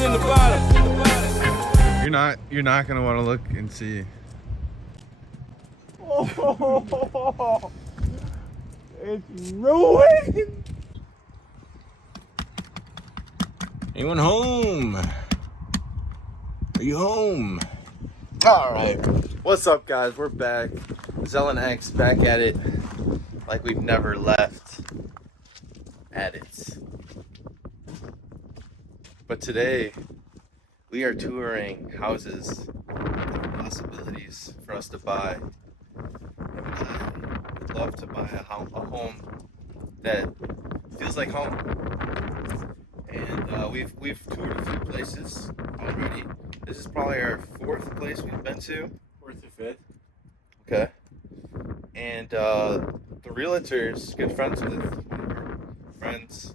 It's in the bottom. You're not gonna want to look and see. Oh, it's ruined. Anyone home? Are you home? All right. What's up, guys? We're back. Zell and X back at it, like we've never left at it. But today, we are touring houses, possibilities for us to buy. And I would love to buy a home that feels like home. And we've toured a few places already. This is probably our fourth place we've been to. Fourth or fifth. Okay. And the realtor's good friends with one of our friends,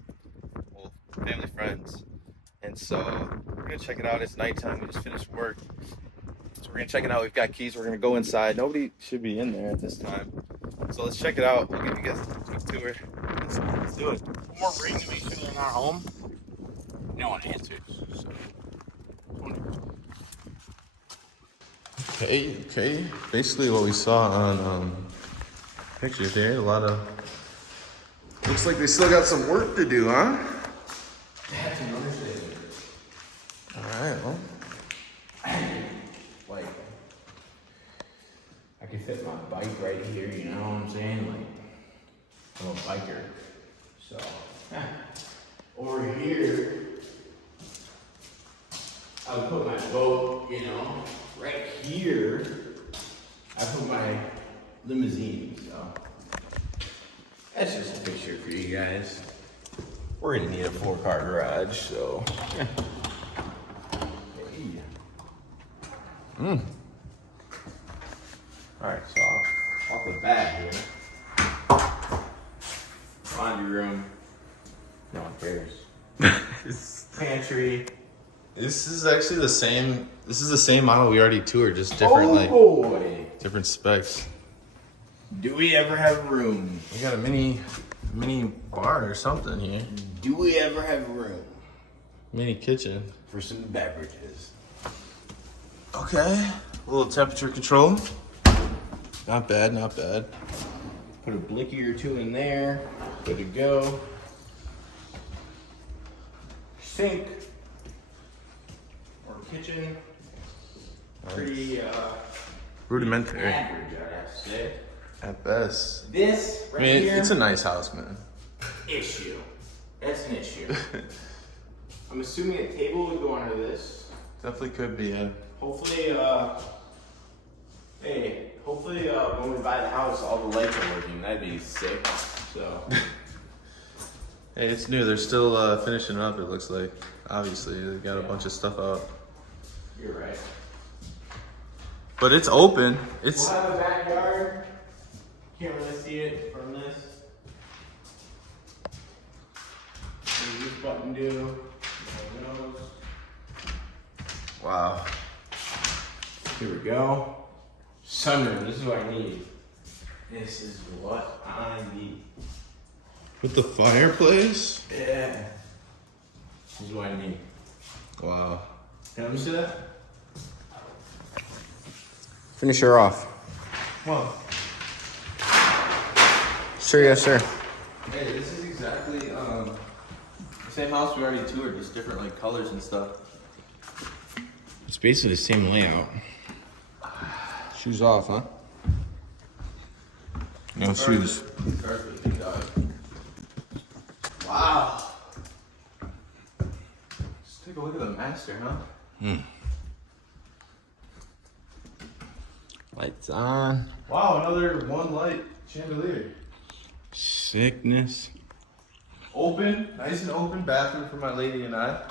well, family friends. And so we're gonna check it out. It's nighttime. We just finished work. So we're gonna check it out. We've got keys. We're gonna go inside. Nobody should be in there at this time. So let's check it out. We'll give you guys a quick tour. Let's do it. More ring to make sure they're not home. No one answers. So. Okay. Basically what we saw on pictures there, a lot of, looks like they still got some work to do, huh? That's another thing. Alright, well. Like, I can fit my bike right here, you know what I'm saying? Like, I'm a biker. So, over here, I would put my boat, you know. Right here, I put my limousine, so. That's just a picture for you guys. We're gonna need a 4-car garage, so. Hey. Alright, so off the bat here. Laundry room. No one cares. Pantry. This is actually the same. This is the same model we already toured, just different, boy. different specs. Do we ever have room? We got a mini bar or something here. Do we ever have room Mini kitchen. for some beverages? Okay. A little temperature control. Not bad, not bad. Put a blicky or two in there. Good to go. Sink. Or kitchen. Pretty Rudimentary average, I'd have to say. at best. This right I mean, here. it's a nice house, man. Issue. That's an issue. I'm assuming a table would go under this. Definitely could be, yeah. Hopefully, hopefully when we buy the house, all the lights are working. That'd be sick. So. Hey, it's new. They're still finishing up, it looks like. Obviously, they got a bunch of stuff out. You're right. But it's open. It's We'll have a backyard. Can't really see it from this. What does this button do? No windows. wow. Here we go. Sunroom. This is what I need. This is what I need. With the fireplace? Yeah. This is what I need. Wow. Can I see that? Finish her off. Well, Sure, yes, sir. hey, this is exactly the same house we already toured, just different like colors and stuff. It's basically the same layout. Shoes off, huh? No shoes. Wow. Just take a look at the master, huh? Lights on. Wow, another one light chandelier. Sickness. Open, nice and open bathroom for my lady and I.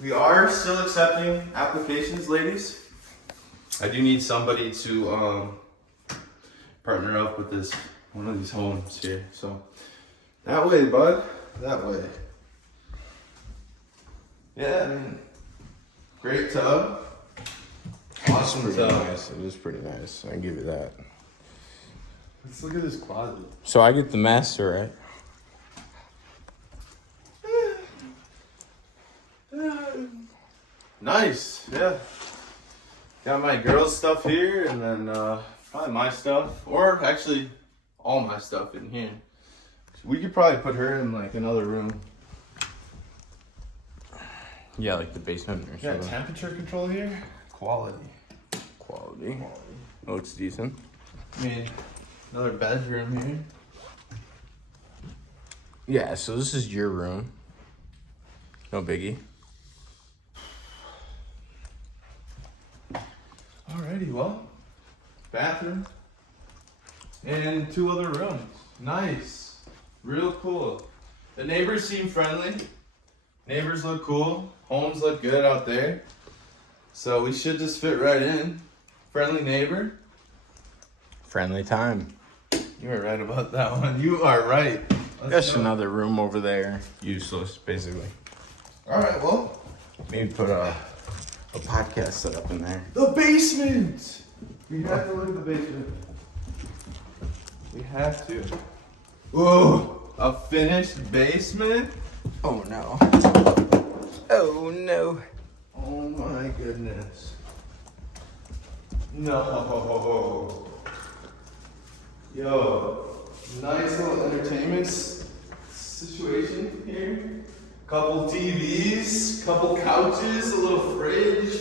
We are still accepting applications, ladies. I do need somebody to partner up with this one of these homes here. So that way, bud. That way. Yeah, I mean, great tub. Awesome Pretty tub. nice. It is pretty nice. I give you that. Let's look at this closet. So I get the master, right? Nice, yeah. Got my girls' stuff here, and then probably my stuff, or actually all my stuff in here. We could probably put her in like another room. Yeah, like the basement or Yeah, something. temperature control here. Quality. Quality. Looks decent. I mean, another bedroom here. Yeah, so this is your room. No biggie. Alrighty, well, bathroom and 2 other rooms. Nice, real cool. The neighbors seem friendly. Neighbors look cool. Homes look good out there. So we should just fit right in. Friendly neighbor. Friendly time. You were right about that one. You are right. Let's Just go. another room over there. Useless, basically. All right, well, Maybe put a podcast set up in there. the basement. We have to look at the basement. We have to. Whoa, a finished basement? Oh no. Oh no. Oh my goodness. No. Yo, nice little entertainment situation here. Couple TVs, couple couches, a little fridge,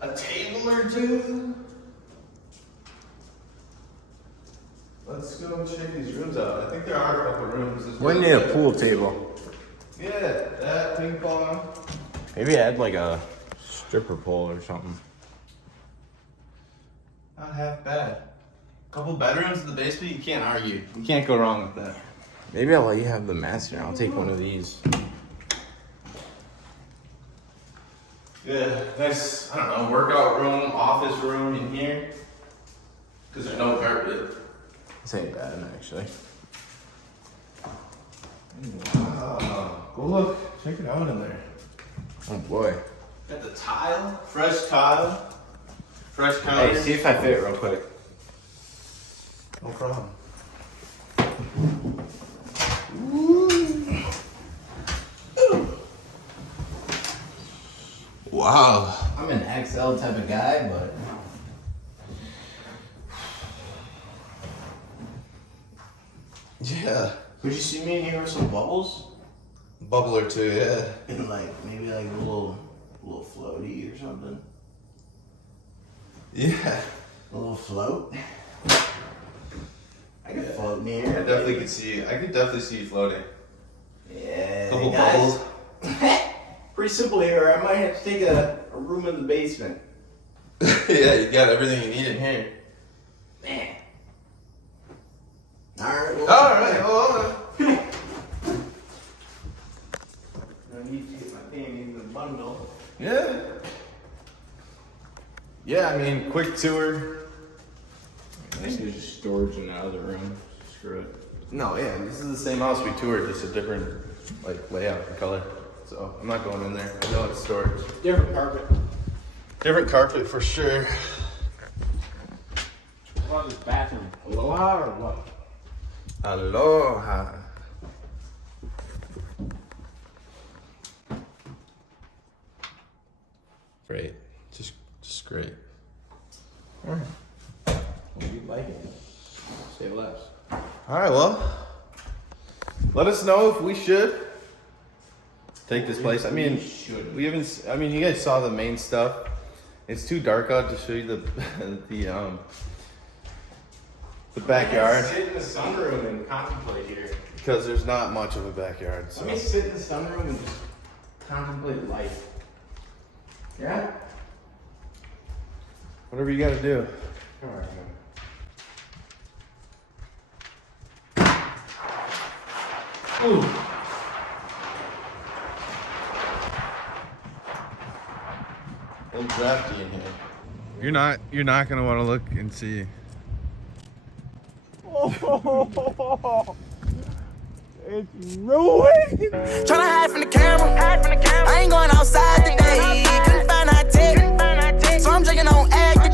a table or two. Let's go check these rooms out. I think there are a couple rooms. We need a pool table. Yeah, that ping pong. Maybe add like a stripper pole or something. Not half bad. Couple bedrooms in the basement, you can't argue. You can't go wrong with that. Maybe I'll let you have the master and I'll take one of these. Yeah, nice, I don't know, workout room, office room in here. Because there's no carpet. This ain't bad, actually. Wow. Go look, check it out in there. Oh boy. Got the tile, fresh tile, fresh counter. Hey, see if I fit real quick. No problem. Wow. I'm an XL type of guy, but Yeah. Would you see me in here with some bubbles? Bubble or two, yeah. And like maybe like a little floaty or something? Yeah. A little float? I could float in I here. definitely could see you. I could definitely see you floating. Yeah. Couple guys. bubbles. Pretty simple here. I might have to take a room in the basement. Yeah, you got everything you need in here. Man. Alright, well. Alright, well, I need to get my thing in the bundle. yeah. Yeah, I mean, quick tour. this is just storage in the other room. Screw it. No, yeah, this is the same house we toured, just a different, like, layout and color. So, I'm not going in there. I know it's storage. Different carpet. Different carpet for sure. What about this bathroom? Aloha or what? Aloha. Great. Just great. What do you like it? Say less. Alright, well, let us know if we should take this place. I mean, we haven't, I mean, you guys saw the main stuff. It's too dark out to show you the backyard Sit in the sunroom and contemplate here. because there's not much of a backyard. So. Let me sit in the sunroom and just contemplate life. Yeah? Whatever you gotta do. Alright, Ooh. A little drafty in here. You're not gonna want to look and see. Oh, it's ruined. Tryna hide from the camera. I ain't going outside today. Couldn't find our tech. So I'm drinking on egg.